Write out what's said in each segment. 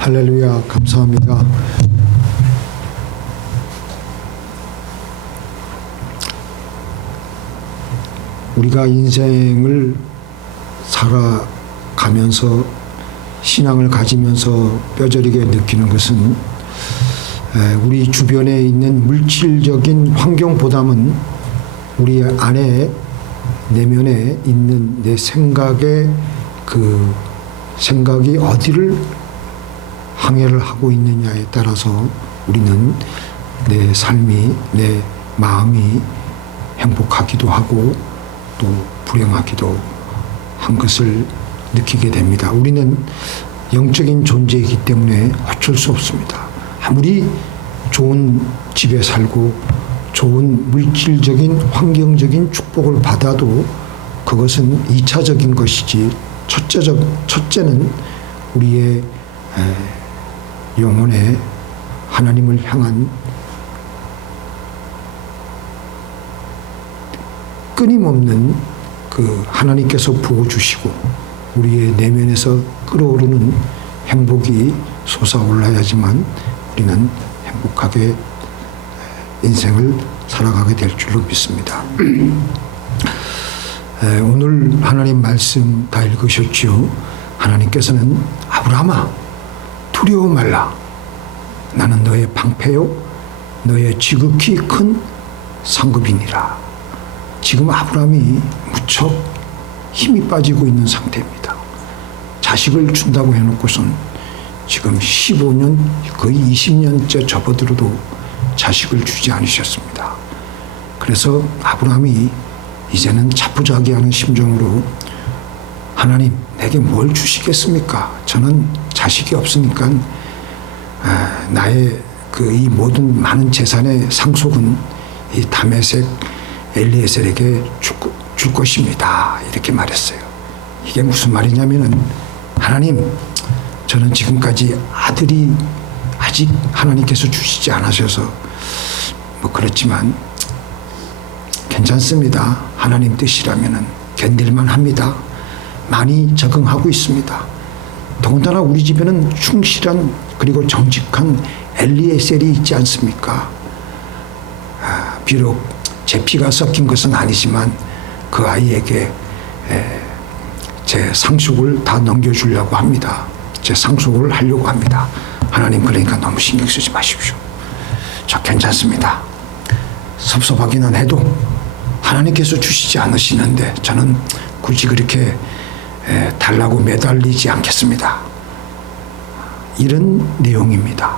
할렐루야, 감사합니다. 우리가 인생을 살아가면서 신앙을 가지면서 뼈저리게 느끼는 것은 우리 주변에 있는 물질적인 환경보다는 우리 안에 내면에 있는 내 생각의 그 생각이 어디를 항해를 하고 있느냐에 따라서 우리는 내 삶이, 내 마음이 행복하기도 하고 또 불행하기도 한 것을 느끼게 됩니다. 우리는 영적인 존재이기 때문에 어쩔 수 없습니다. 아무리 좋은 집에 살고 좋은 물질적인 환경적인 축복을 받아도 그것은 2차적인 것이지 첫째는 우리의 영혼의 하나님을 향한 끊임없는 그 하나님께서 부어주시고 우리의 내면에서 끓어오르는 행복이 솟아올라야지만 우리는 행복하게 인생을 살아가게 될 줄로 믿습니다. 오늘 하나님 말씀 다 읽으셨죠? 하나님께서는 아브라함아 두려워 말라. 나는 너의 방패요 너의 지극히 큰 상급이니라. 지금 아브라함이 무척 힘이 빠지고 있는 상태입니다. 자식을 준다고 해놓고선 지금 15년 거의 20년째 접어들어도 자식을 주지 않으셨습니다. 그래서 아브라함이 이제는 자포자기하는 심정으로 하나님 내게 뭘 주시겠습니까? 저는 자식이 없으니까 나의 그 이 모든 많은 재산의 상속은 이 다메섹 엘리에셀에게 줄 것입니다. 이렇게 말했어요. 이게 무슨 말이냐면은 하나님 저는 지금까지 아들이 아직 하나님께서 주시지 않으셔서 뭐 그렇지만 괜찮습니다. 하나님 뜻이라면은 견딜만 합니다. 많이 적응하고 있습니다. 더군다나 우리 집에는 충실한 그리고 정직한 엘리에셀이 있지 않습니까? 비록 제 피가 섞인 것은 아니지만 그 아이에게 제 상속을 다 넘겨주려고 합니다. 제 상속을 하려고 합니다. 하나님 그러니까 너무 신경 쓰지 마십시오. 저 괜찮습니다. 섭섭하기는 해도 하나님께서 주시지 않으시는데 저는 굳이 그렇게 달라고 매달리지 않겠습니다. 이런 내용입니다.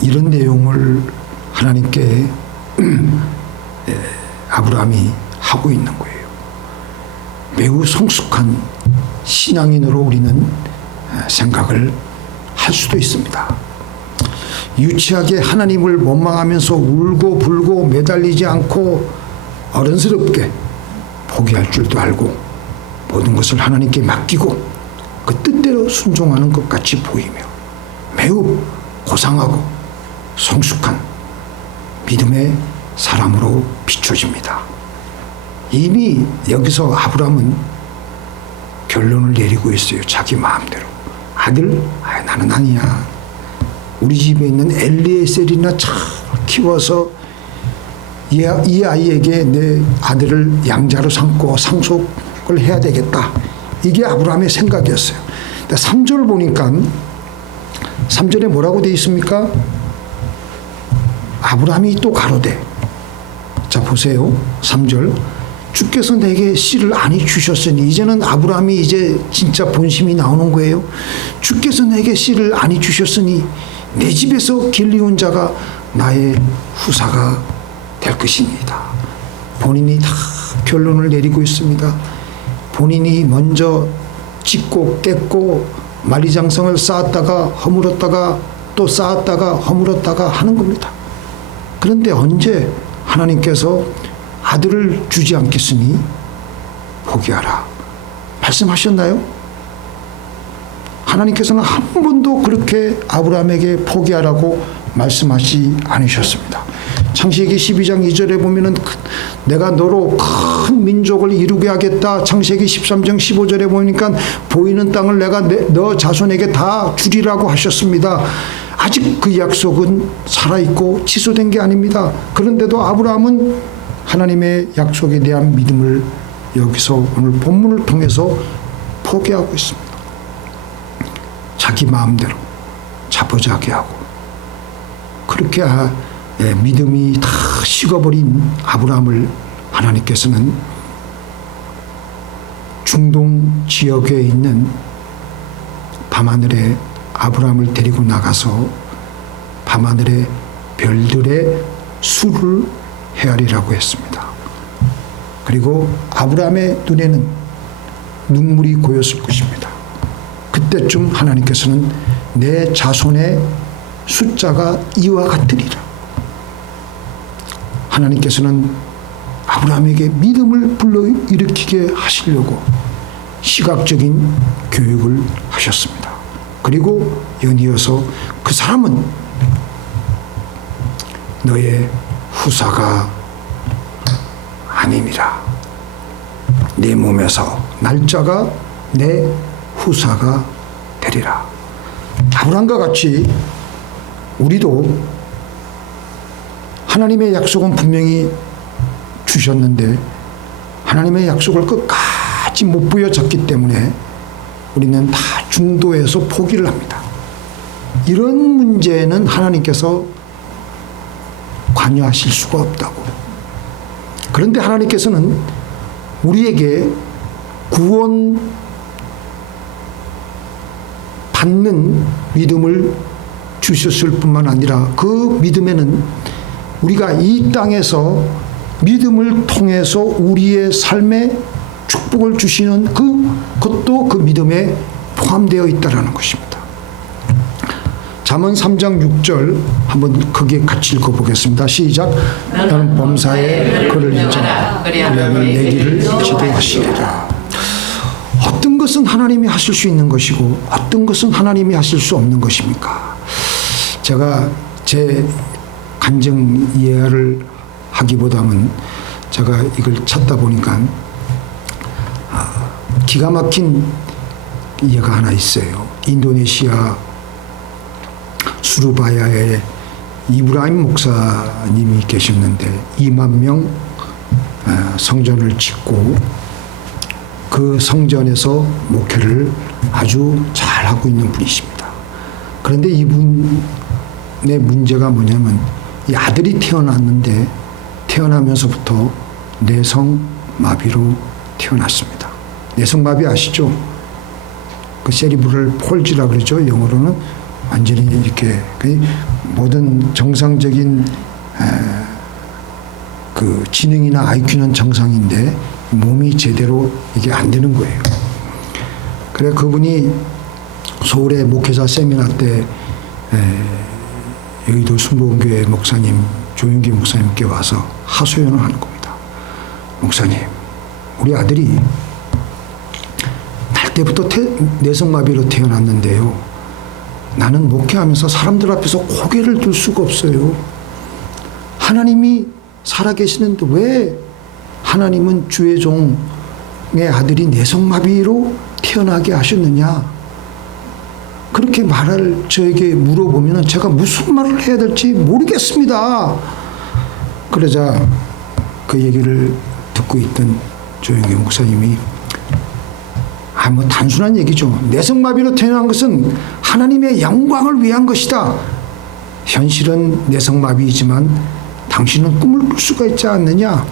이런 내용을 하나님께 아브라함이 하고 있는 거예요. 매우 성숙한 신앙인으로 우리는 생각을 할 수도 있습니다. 유치하게 하나님을 원망하면서 울고 불고 매달리지 않고 어른스럽게 포기할 줄도 알고 모든 것을 하나님께 맡기고 그 뜻대로 순종하는 것 같이 보이며 매우 고상하고 성숙한 믿음의 사람으로 비춰집니다. 이미 여기서 아브라함은 결론을 내리고 있어요. 자기 마음대로. 아들? 나는 아니야. 우리 집에 있는 엘리에셀이나 잘 키워서 이 아이에게 내 아들을 양자로 삼고 상속을 해야 되겠다. 이게 아브라함의 생각이었어요. 3절 보니까 3절에 뭐라고 되어 있습니까? 아브라함이 또 가로되. 자 보세요. 3절. 주께서 내게 씨를 아니 주셨으니 이제는 아브라함이 이제 진짜 본심이 나오는 거예요. 주께서 내게 씨를 아니 주셨으니 내 집에서 길리운 자가 나의 후사가 될 것입니다. 본인이 다 결론을 내리고 있습니다. 본인이 먼저 짓고 깼고 만리장성을 쌓았다가 허물었다가 또 쌓았다가 허물었다가 하는 겁니다. 그런데 언제 하나님께서 아들을 주지 않겠으니 포기하라 말씀하셨나요? 하나님께서는 한 번도 그렇게 아브라함에게 포기하라고 말씀하지 않으셨습니다. 창세기 12장 2절에 보면은 내가 너로 큰 민족을 이루게 하겠다. 창세기 13장 15절에 보니까 보이는 땅을 내가 너 자손에게 다 주리라고 하셨습니다. 아직 그 약속은 살아있고 취소된 게 아닙니다. 그런데도 아브라함은 하나님의 약속에 대한 믿음을 여기서 오늘 본문을 통해서 포기하고 있습니다. 자기 마음대로 자포자기 하고 그렇게 믿음이 다 식어버린 아브라함을 하나님께서는 중동 지역에 있는 밤하늘에 아브라함을 데리고 나가서 밤하늘의 별들의 수를 헤아리라고 했습니다. 그리고 아브라함의 눈에는 눈물이 고였을 것입니다. 그때쯤 하나님께서는 내 자손의 숫자가 이와 같으리라. 하나님께서는 아브라함에게 믿음을 불러일으키게 하시려고 시각적인 교육을 하셨습니다. 그리고 연이어서 그 사람은 너의 후사가 아니니라. 네 몸에서 날짜가 내 후사가 되리라. 아브라함과 같이 우리도 하나님의 약속은 분명히 주셨는데 하나님의 약속을 끝까지 못 부여잡기 때문에 우리는 다 중도에서 포기를 합니다. 이런 문제는 하나님께서 관여하실 수가 없다고. 그런데 하나님께서는 우리에게 구원 받는 믿음을 주셨을 뿐만 아니라 그 믿음에는 우리가 이 땅에서 믿음을 통해서 우리의 삶에 축복을 주시는 그것도 그 믿음에 포함되어 있다는 것입니다. 잠언 3장 6절 한번 크게 같이 읽어보겠습니다. 시작. 나는 범사에 그를 인정하라. 그리하면 내 길을 지도하시리라. 어떤 것은 하나님이 하실 수 있는 것이고 어떤 것은 하나님이 하실 수 없는 것입니까? 제가 제 간증 이해를 하기보다는 제가 이걸 찾다 보니까 기가 막힌 예가 하나 있어요. 인도네시아 수르바야에 이브라임 목사님이 계셨는데 2만 명 성전을 짓고 그 성전에서 목회를 아주 잘하고 있는 분이십니다. 그런데 이분의 문제가 뭐냐면 이 아들이 태어났는데 태어나면서부터 내성마비로 태어났습니다. 내성마비 아시죠? 그 세리브럴 폴지라 그러죠. 영어로는 완전히 이렇게 모든 정상적인 그 지능이나 IQ는 정상인데 몸이 제대로 이게 안 되는 거예요. 그래 그분이 서울의 목회자 세미나 때 여의도 순복음교회 목사님 조윤기 목사님께 와서 하소연을 하는 겁니다. 목사님, 우리 아들이 날 때부터 내성마비로 태어났는데요. 나는 목회하면서 사람들 앞에서 고개를 들 수가 없어요. 하나님이 살아계시는데 왜 하나님은 주의 종의 아들이 내성마비로 태어나게 하셨느냐? 그렇게 말을 저에게 물어보면 제가 무슨 말을 해야 될지 모르겠습니다. 그러자 그 얘기를 듣고 있던 조영기 목사님이 뭐 단순한 얘기죠. 내성마비로 태어난 것은 하나님의 영광을 위한 것이다. 현실은 내성마비이지만 당신은 꿈을 꿀 수가 있지 않느냐.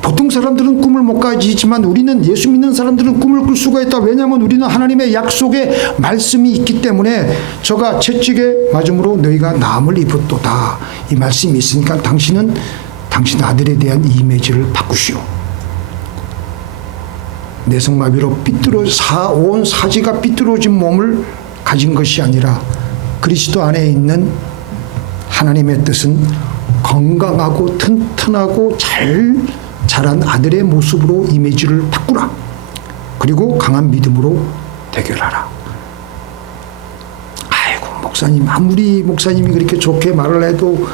보통 사람들은 꿈을 못 가지지만 우리는 예수 믿는 사람들은 꿈을 꿀 수가 있다. 왜냐하면 우리는 하나님의 약속의 말씀이 있기 때문에 저가 채찍에 맞음으로 너희가 나음을 입었도다. 이 말씀이 있으니까 당신은 당신 아들에 대한 이미지를 바꾸시오. 내성마비로 온 사지가 삐뚤어진 몸을 가진 것이 아니라 그리스도 안에 있는 하나님의 뜻은 건강하고 튼튼하고 자란 아들의 모습으로 이미지를 바꾸라. 그리고 강한 믿음으로 대결하라. 아이고 목사님, 아무리 목사님이 그렇게 좋게 말을 해도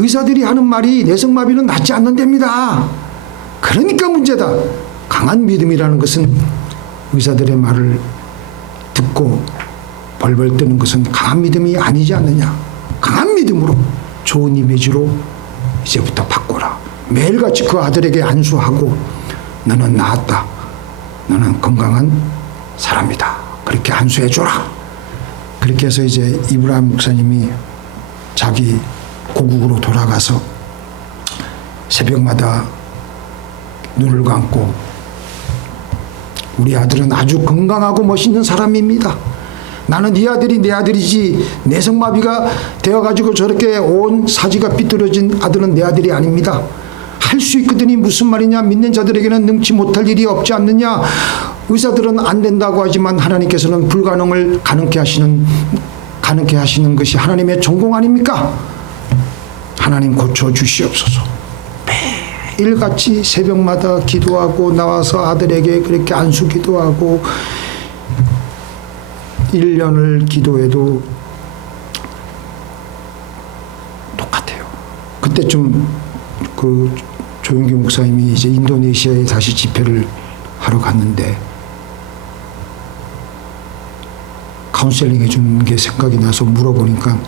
의사들이 하는 말이 내성마비는 낫지 않는답니다. 그러니까 문제다. 강한 믿음이라는 것은 의사들의 말을 듣고 벌벌 뜨는 것은 강한 믿음이 아니지 않느냐. 강한 믿음으로 좋은 이미지로 이제부터 바꿔라. 매일같이 그 아들에게 안수하고 너는 나았다. 너는 건강한 사람이다. 그렇게 안수해줘라. 그렇게 해서 이제 이브라임 목사님이 자기 고국으로 돌아가서 새벽마다 눈을 감고 우리 아들은 아주 건강하고 멋있는 사람입니다. 나는 네 아들이 내 아들이지 내성마비가 되어가지고 저렇게 온 사지가 삐뚤어진 아들은 내 아들이 아닙니다. 할 수 있거든이 무슨 말이냐. 믿는 자들에게는 능치 못할 일이 없지 않느냐. 의사들은 안 된다고 하지만 하나님께서는 불가능을 가능케 하시는 것이 하나님의 전공 아닙니까? 하나님 고쳐주시옵소서. 매일같이 새벽마다 기도하고 나와서 아들에게 그렇게 안수 기도하고 1년을 기도해도 똑같아요. 그때쯤 그 조용기 목사님이 이제 인도네시아에 다시 집회를 하러 갔는데 카운셀링 해준 게 생각이 나서 물어보니까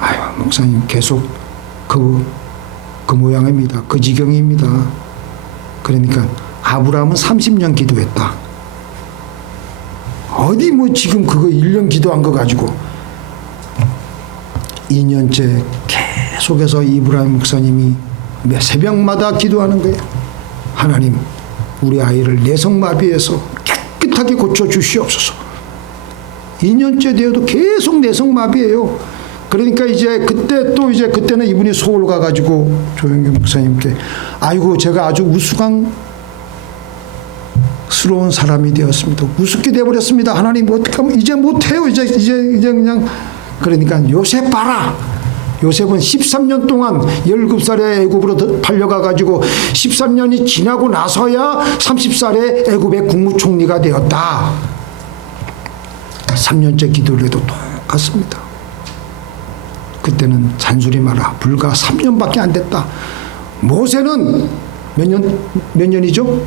아유 목사님 계속 그 모양입니다. 그 지경입니다. 그러니까 아브라함은 30년 기도했다. 어디 뭐 지금 그거 1년 기도한 거 가지고 2년째 계속해서 이브라임 목사님이 새벽마다 기도하는 거예요. 하나님 우리 아이를 내성마비에서 깨끗하게 고쳐주시옵소서. 2년째 되어도 계속 내성마비예요. 그러니까 이제 그때는 이분이 서울 가가지고 조영기 목사님께 아이고 제가 아주 우스꽝스러운 사람이 되었습니다. 우습게 되어버렸습니다. 하나님 어떻게 하면 이제 못해요. 이제 그냥 그러니까 요셉 봐라. 요셉은 13년 동안 17살에 애굽으로 팔려가가지고 13년이 지나고 나서야 30살에 애굽의 국무총리가 되었다. 3년째 기도를 해도 똑같습니다. 그때는 잔소리 마라. 불과 3년밖에 안 됐다. 모세는 몇 년이죠?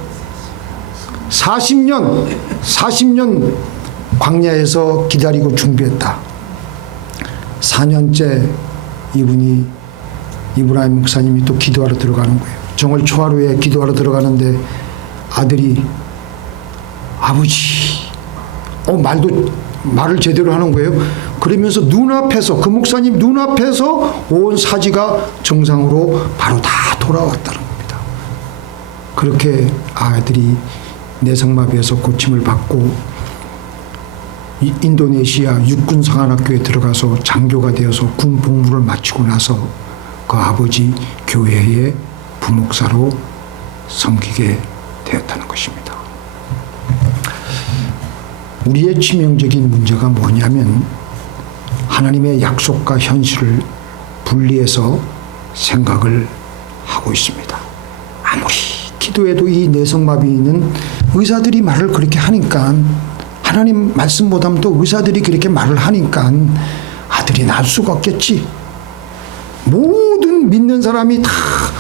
40년 광야에서 기다리고 준비했다. 4년째 이분이 이브라임 목사님이 또 기도하러 들어가는 거예요. 정월 초하루에 기도하러 들어가는데 아들이 아버지 말을 제대로 하는 거예요. 그러면서 눈앞에서 그 목사님 눈앞에서 온 사지가 정상으로 바로 다 돌아왔다는 겁니다. 그렇게 아들이 내성마비에서 고침을 받고 인도네시아 육군상한학교에 들어가서 장교가 되어서 군 복무를 마치고 나서 그 아버지 교회의 부목사로 섬기게 되었다는 것입니다. 우리의 치명적인 문제가 뭐냐면 하나님의 약속과 현실을 분리해서 생각을 하고 있습니다. 아무리 기도해도 이 내성마비는 의사들이 말을 그렇게 하니까 하나님 말씀보다는 또 의사들이 그렇게 말을 하니까 아들이 낳을 수가 없겠지. 모든 믿는 사람이 다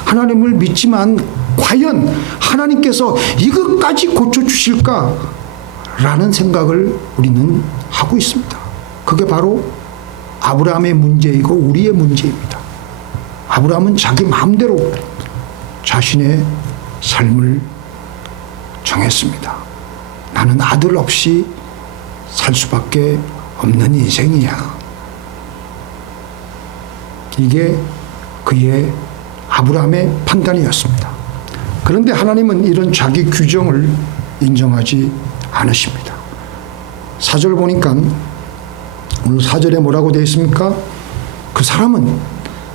하나님을 믿지만 과연 하나님께서 이것까지 고쳐주실까? 라는 생각을 우리는 하고 있습니다. 그게 바로 아브라함의 문제이고 우리의 문제입니다. 아브라함은 자기 마음대로 자신의 삶을 정했습니다. 나는 아들 없이 살 수밖에 없는 인생이야. 이게 그의 아브라함의 판단이었습니다. 그런데 하나님은 이런 자기 규정을 인정하지 않으십니다. 4절 보니까 오늘 4절에 뭐라고 되어 있습니까? 그 사람은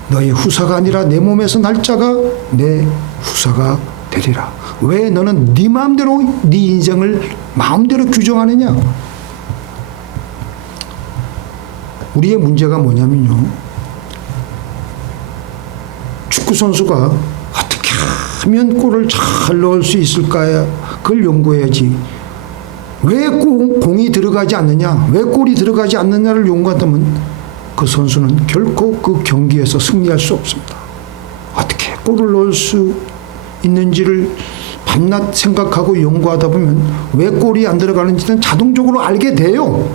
너의 후사가 아니라 내 몸에서 날 자가 내 후사가 되리라. 왜 너는 네 마음대로 네 인생을 마음대로 규정하느냐? 우리의 문제가 뭐냐면요, 축구선수가 어떻게 하면 골을 잘 넣을 수 있을까? 그걸 연구해야지. 왜 공이 들어가지 않느냐, 왜 골이 들어가지 않느냐를 연구한다면 그 선수는 결코 그 경기에서 승리할 수 없습니다. 어떻게 골을 넣을 수 있는지를 밤낮 생각하고 연구하다 보면 왜 골이 안 들어가는지는 자동적으로 알게 돼요.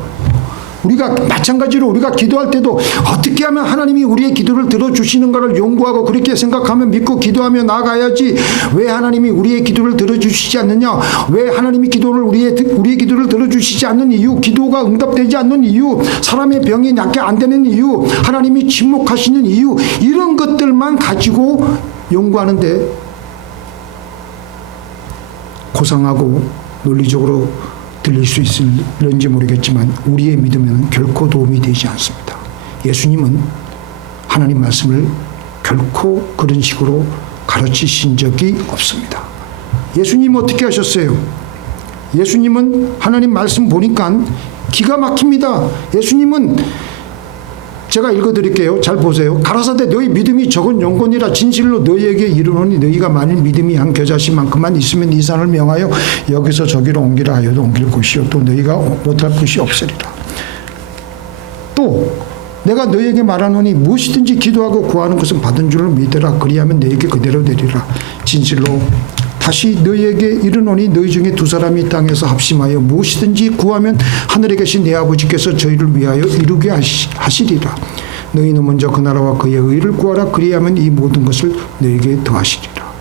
우리가 마찬가지로 우리가 기도할 때도 어떻게 하면 하나님이 우리의 기도를 들어주시는가를 연구하고 그렇게 생각하면 믿고 기도하며 나아가야지. 왜 하나님이 우리의 기도를 들어주시지 않느냐, 왜 하나님이 우리의 기도를 들어주시지 않는 이유, 기도가 응답되지 않는 이유, 사람의 병이 낫게 안 되는 이유, 하나님이 침묵하시는 이유, 이런 것들만 가지고 연구하는데 고상하고 논리적으로 들릴 수 있을런지 모르겠지만 우리의 믿음에는 결코 도움이 되지 않습니다. 예수님은 하나님 말씀을 결코 그런 식으로 가르치신 적이 없습니다. 예수님은 어떻게 하셨어요? 예수님은 하나님 말씀 보니까 기가 막힙니다. 예수님은 제가 읽어드릴게요. 잘 보세요. 가라사대 너희 믿음이 적은 영혼이라 진실로 너희에게 이르노니 너희가 만일 믿음이 한 겨자씨만큼만 있으면 이 산을 명하여 여기서 저기로 옮기라 하여도 옮길 곳이요 또 너희가 못할 곳이 없으리라. 또 내가 너희에게 말하노니 무엇이든지 기도하고 구하는 것은 받은 줄을 믿으라. 그리하면 너희에게 그대로 되리라. 진실로 다시 너희에게 이르노니 너희 중에 두 사람이 땅에서 합심하여 무엇이든지 구하면 하늘에 계신 내 아버지께서 저희를 위하여 이루게 하시리라. 너희는 먼저 그 나라와 그의 의를 구하라. 그리하면 이 모든 것을 너희에게 더하시리라.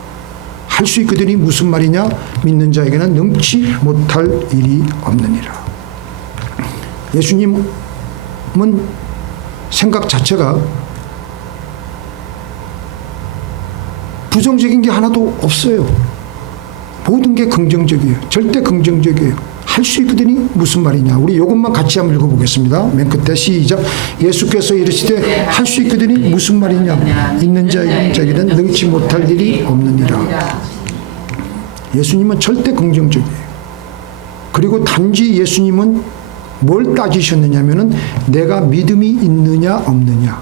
할 수 있거든이 무슨 말이냐? 믿는 자에게는 넘치 못할 일이 없느니라. 예수님은 생각 자체가 부정적인 게 하나도 없어요. 모든 게 긍정적이에요. 절대 긍정적이에요. 할 수 있거든이 무슨 말이냐. 우리 이것만 같이 한번 읽어보겠습니다. 맨 끝에 시작. 예수께서 이르시되 할 수 있거든이 무슨 말이냐. 있는 자에게는 능치 못할 일이 없느니라. 예수님은 절대 긍정적이에요. 그리고 단지 예수님은 뭘 따지셨느냐면은 내가 믿음이 있느냐 없느냐.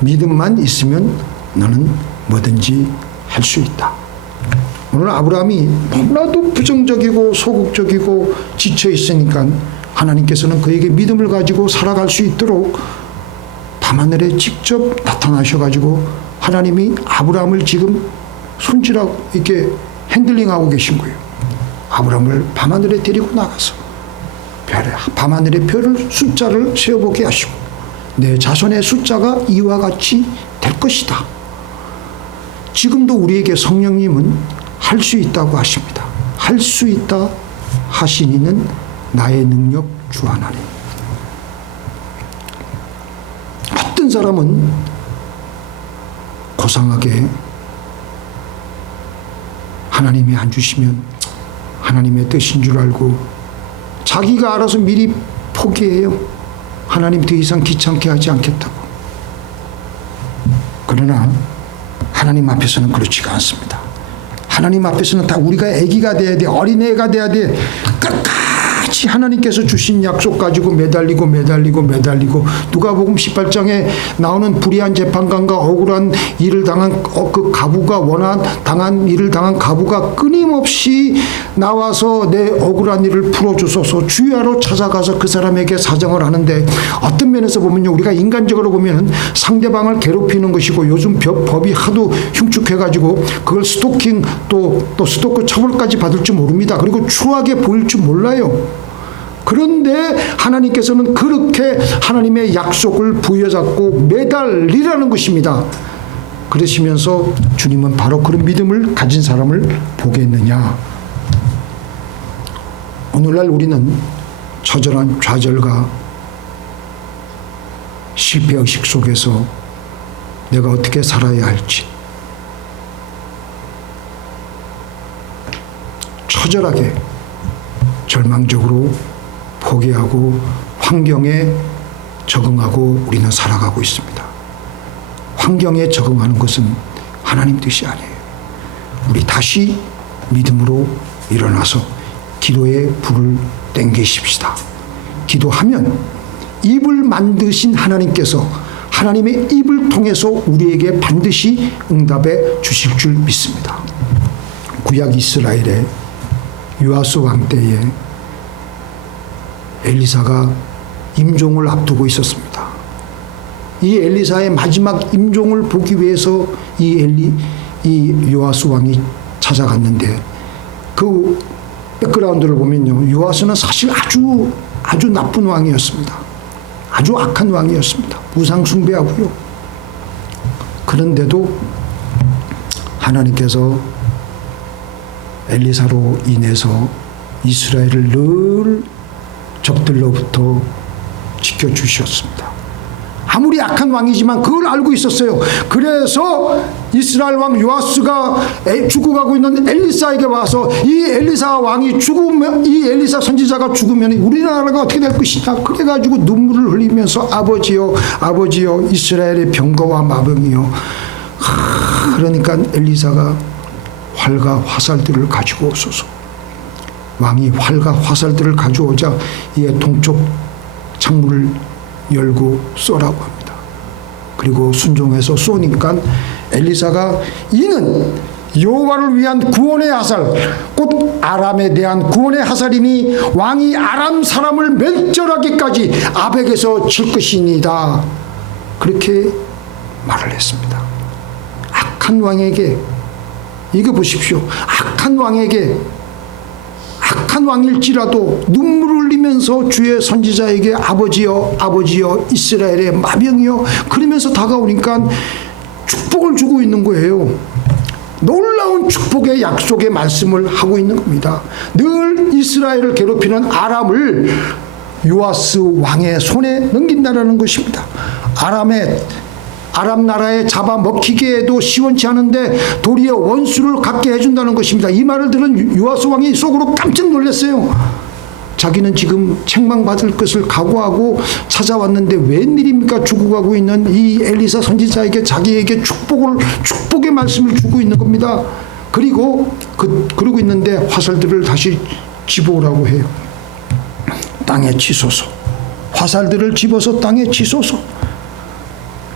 믿음만 있으면 너는 뭐든지 할 수 있다. 오늘 아브라함이 너무나도 부정적이고 소극적이고 지쳐 있으니까 하나님께서는 그에게 믿음을 가지고 살아갈 수 있도록 밤하늘에 직접 나타나셔가지고 하나님이 아브라함을 지금 손질하고 이렇게 핸들링하고 계신 거예요. 아브라함을 밤하늘에 데리고 나가서 밤하늘의 별을 숫자를 세어보게 하시고 내 자손의 숫자가 이와 같이 될 것이다. 지금도 우리에게 성령님은 할 수 있다고 하십니다. 할 수 있다 하시니는 나의 능력 주 하나님. 어떤 사람은 고상하게 하나님이 안 주시면 하나님의 뜻인 줄 알고 자기가 알아서 미리 포기해요. 하나님 더 이상 귀찮게 하지 않겠다고. 그러나 하나님 앞에서는 그렇지가 않습니다. 하나님 앞에서는 다 우리가 아기가 돼야 돼. 어린애가 돼야 돼. 끝까지 하나님께서 주신 약속 가지고 매달리고 누가복음 18장에 나오는 불의한 재판관과 억울한 일을 당한 그 가부가 당한 일을 당한 가부가 끊임없이 나와서 내 억울한 일을 풀어주소서 주야로 찾아가서 그 사람에게 사정을 하는데 어떤 면에서 보면요, 우리가 인간적으로 보면 상대방을 괴롭히는 것이고 요즘 법이 하도 흉측해가지고 그걸 스토킹 또 스토커 처벌까지 받을 줄 모릅니다. 그리고 추하게 보일 줄 몰라요. 그런데 하나님께서는 그렇게 하나님의 약속을 부여잡고 매달리라는 것입니다. 그러시면서 주님은 바로 그런 믿음을 가진 사람을 보겠느냐. 오늘날 우리는 처절한 좌절과 실패의식 속에서 내가 어떻게 살아야 할지 처절하게 절망적으로 포기하고 환경에 적응하고 우리는 살아가고 있습니다. 환경에 적응하는 것은 하나님 뜻이 아니에요. 우리 다시 믿음으로 일어나서 기도의 불을 땡기십시다. 기도하면 입을 만드신 하나님께서 하나님의 입을 통해서 우리에게 반드시 응답해 주실 줄 믿습니다. 구약 이스라엘의 요아스 왕 때에 엘리사가 임종을 앞두고 있었습니다. 이 엘리사의 마지막 임종을 보기 위해서 이 요아스 왕이 찾아갔는데, 그 백그라운드를 보면요, 요아스는 사실 아주 나쁜 왕이었습니다. 아주 악한 왕이었습니다. 우상 숭배하고요. 그런데도 하나님께서 엘리사로 인해서 이스라엘을 늘 적들로부터 지켜주셨습니다. 아무리 악한 왕이지만 그걸 알고 있었어요. 그래서 이스라엘 왕 요아스가 죽어가고 있는 엘리사에게 와서 이 엘리사 왕이 죽으면, 이 엘리사 선지자가 죽으면 우리나라가 어떻게 될 것이냐, 그래가지고 눈물을 흘리면서 아버지여 이스라엘의 병거와 마병이여. 그러니까 엘리사가 활과 화살들을 가지고 오소서. 왕이 활과 화살들을 가져오자 이에 동쪽 창문을 열고 쏘라고 합니다. 그리고 순종해서 쏘니까 엘리사가 이는 여호와를 위한 구원의 화살, 곧 아람에 대한 구원의 화살이니 왕이 아람 사람을 멸절하기까지 아벡에서 칠 것이니이다. 그렇게 말을 했습니다. 악한 왕에게, 이거 보십시오. 악한 왕일지라도 눈물을 흘리면서 주의 선지자에게 아버지여 이스라엘의 마병이여 그러면서 다가오니까 축복을 주고 있는 거예요. 놀라운 축복의 약속의 말씀을 하고 있는 겁니다. 늘 이스라엘을 괴롭히는 아람을 요아스 왕의 손에 넘긴다라는 것입니다. 아람 나라에 잡아먹히기에도 시원치 않은데 도리어 원수를 갖게 해준다는 것입니다. 이 말을 들은 요아스 왕이 속으로 깜짝 놀랐어요. 자기는 지금 책망받을 것을 각오하고 찾아왔는데 웬일입니까? 죽어가고 있는 이 엘리사 선지자에게 자기에게 축복의 말씀을 주고 있는 겁니다. 그리고 그러고 있는데 화살들을 다시 집어오라고 해요. 땅에 치소서. 화살들을 집어서 땅에 치소서.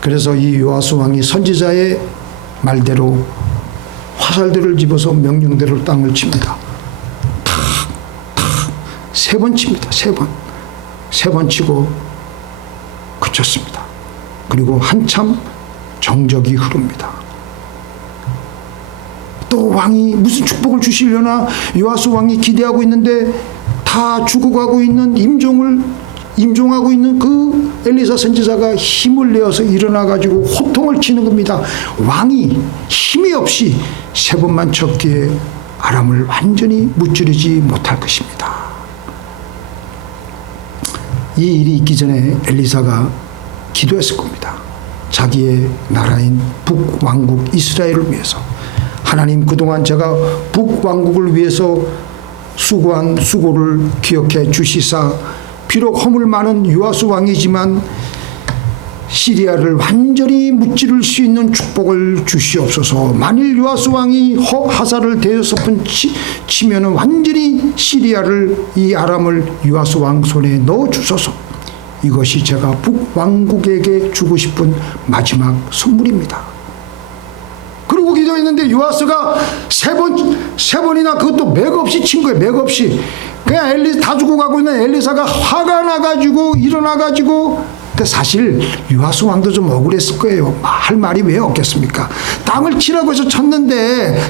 그래서 이 요아스 왕이 선지자의 말대로 화살들을 집어서 명령대로 땅을 칩니다. 세 번 칩니다. 세 번 치고 그쳤습니다. 그리고 한참 정적이 흐릅니다. 또 왕이 무슨 축복을 주시려나 요아스 왕이 기대하고 있는데 다 죽어가고 있는 임종하고 있는 그 엘리사 선지자가 힘을 내어서 일어나가지고 호통을 치는 겁니다. 왕이 힘이 없이 세 번만 쳤기에 아람을 완전히 무찌르지 못할 것입니다. 이 일이 있기 전에 엘리사가 기도했을 겁니다. 자기의 나라인 북왕국 이스라엘을 위해서. 하나님, 그동안 제가 북왕국을 위해서 수고한 수고를 기억해 주시사 비록 허물 많은 요아스 왕이지만 시리아를 완전히 무찌를 수 있는 축복을 주시옵소서. 만일 요아스 왕이 화살을 대여섯 번 치면 완전히 시리아를, 이 아람을 요아스 왕 손에 넣어 주소서. 이것이 제가 북왕국에게 주고 싶은 마지막 선물입니다. 그러고 기도했는데 요아스가 세 번이나 그것도 맥없이 친 거예요. 맥없이. 그냥 다 죽어가고 있는 엘리사가 화가 나가지고 일어나가지고, 사실 요아스 왕도 좀 억울했을 거예요. 할 말이 왜 없겠습니까? 땅을 치라고 해서 쳤는데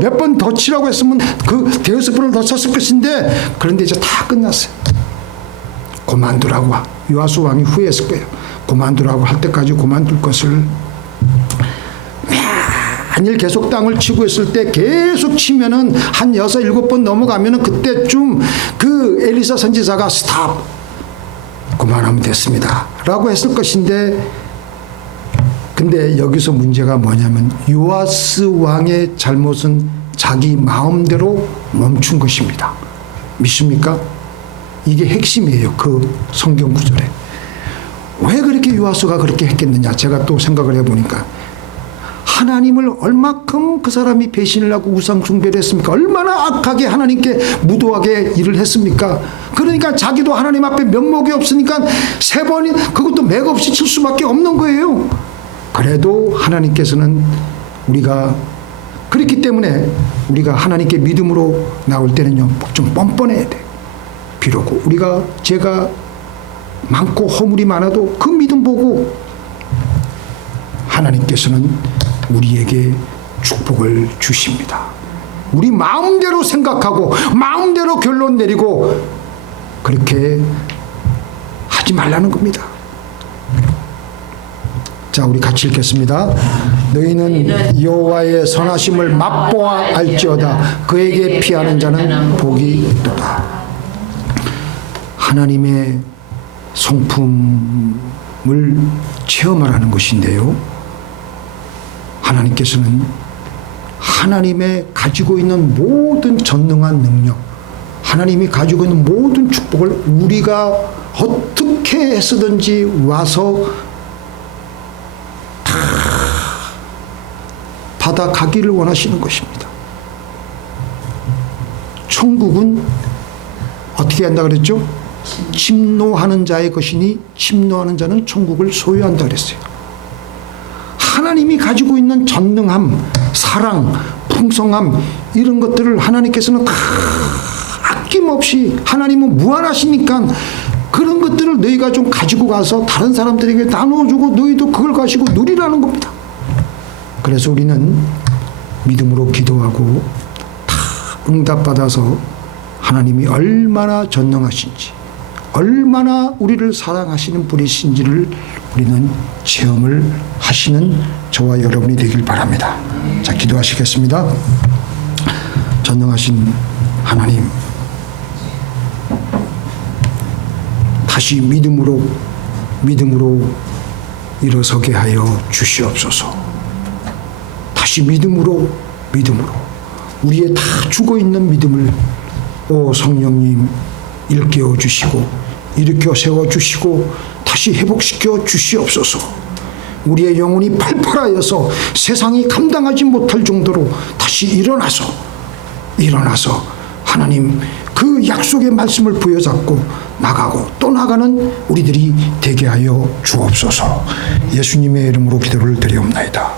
몇 번 더 치라고 했으면 그 대여섯 번을 더 쳤을 것인데, 그런데 이제 다 끝났어요. 그만두라고 요아스 왕이 후회했을 거예요. 그만두라고 할 때까지 그만둘 것을, 만일 계속 땅을 치고 있을 때 계속 치면은 한 6, 7번 넘어가면은 그때쯤 그 엘리사 선지자가 스탑, 그만하면 됐습니다 라고 했을 것인데, 근데 여기서 문제가 뭐냐면 요아스 왕의 잘못은 자기 마음대로 멈춘 것입니다. 믿습니까? 이게 핵심이에요. 그 성경 구절에. 왜 그렇게 요아스가 그렇게 했겠느냐, 제가 또 생각을 해보니까 하나님을 얼마큼 그 사람이 배신을 하고 우상 숭배를 했습니까? 얼마나 악하게 하나님께 무도하게 일을 했습니까? 그러니까 자기도 하나님 앞에 면목이 없으니까 세 번이 그것도 맥없이 칠 수밖에 없는 거예요. 그래도 하나님께서는 우리가 그렇기 때문에 우리가 하나님께 믿음으로 나올 때는요 좀 뻔뻔해야 돼. 비록 제가 많고 허물이 많아도 그 믿음 보고 하나님께서는 우리에게 축복을 주십니다. 우리 마음대로 생각하고 마음대로 결론 내리고 그렇게 하지 말라는 겁니다. 자, 우리 같이 읽겠습니다. 너희는 여호와의 선하심을 맛보아 알지어다. 그에게 피하는 자는 복이 있도다. 하나님의 성품을 체험하라는 것인데요. 하나님께서는 하나님의 가지고 있는 모든 전능한 능력, 하나님이 가지고 있는 모든 축복을 우리가 어떻게 해서든지 와서 다 받아가기를 원하시는 것입니다. 천국은 어떻게 한다 그랬죠? 침노하는 자의 것이니 침노하는 자는 천국을 소유한다 그랬어요. 하나님이 가지고 있는 전능함, 사랑, 풍성함 이런 것들을 하나님께서는 다 아낌없이, 하나님은 무한하시니까 그런 것들을 너희가 좀 가지고 가서 다른 사람들에게 나눠주고 너희도 그걸 가지고 누리라는 겁니다. 그래서 우리는 믿음으로 기도하고 다 응답받아서 하나님이 얼마나 전능하신지, 얼마나 우리를 사랑하시는 분이신지를 우리는 체험을 하시는 저와 여러분이 되길 바랍니다. 자, 기도하시겠습니다. 전능하신 하나님, 다시 믿음으로 일어서게 하여 주시옵소서. 다시 믿음으로 우리의 다 죽어있는 믿음을 오 성령님 일깨워 주시고 일으켜 세워 주시고 다시 회복시켜 주시옵소서. 우리의 영혼이 팔팔하여서 세상이 감당하지 못할 정도로 다시 일어나서 하나님 그 약속의 말씀을 부여잡고 나가고 또 나가는 우리들이 되게 하여 주옵소서. 예수님의 이름으로 기도를 드리옵나이다.